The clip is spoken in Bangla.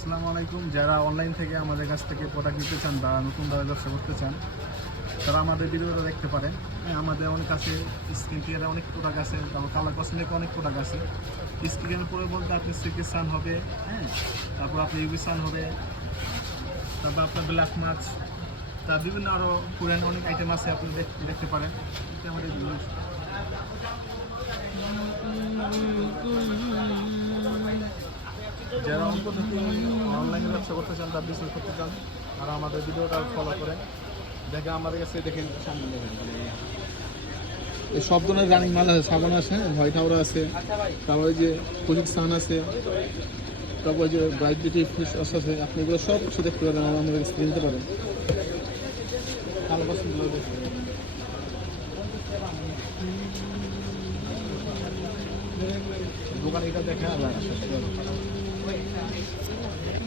আসসালামু আলাইকুম। যারা অনলাইন থেকে আমাদের কাছ থেকে প্রোডাক্ট নিতে চান বা নতুনভাবে ব্যবসা করতে চান তারা আমাদের ভিডিওটা দেখতে পারেন। আমাদের অনেক আছে, স্কিন কেয়ারে অনেক প্রোডাক্ট আছে, তারপর কালার কসমেটিক অনেক প্রোডাক্ট আছে। স্কিনের পরে বলতে আপনি সিল্কি সান হবে, তারপর আপনি ইউবি সান হবে, তারপর আপনার ব্ল্যাক মাস্ক, তার বিভিন্ন আরও কোরিয়ান অনেক আইটেম আছে, আপনি দেখতে পারেন। এটা আমাদের যারা অন্তত অনলাইনে ব্যবসা করতে চান বা বিজনেস করতে চান তারা আমাদের ভিডিওটা ফলো করেন, দেখে আমাদের কাছে দেখেন সামনে দেখেন সব ধরনের রানিং মাল আছে। সাবান আছে, হোয়াইট হাওয়ার আছে, তারপরে যে কোচিক সান আছে, তারপরে যে ব্রাইট বিউটি ফেস ওয়াশ আছে। আপনি এগুলো সব কিছু দেখতে পারেন, আমাদের কাছে কিনতে পারেন। ভালো পছন্দ দোকানে এটা দেখে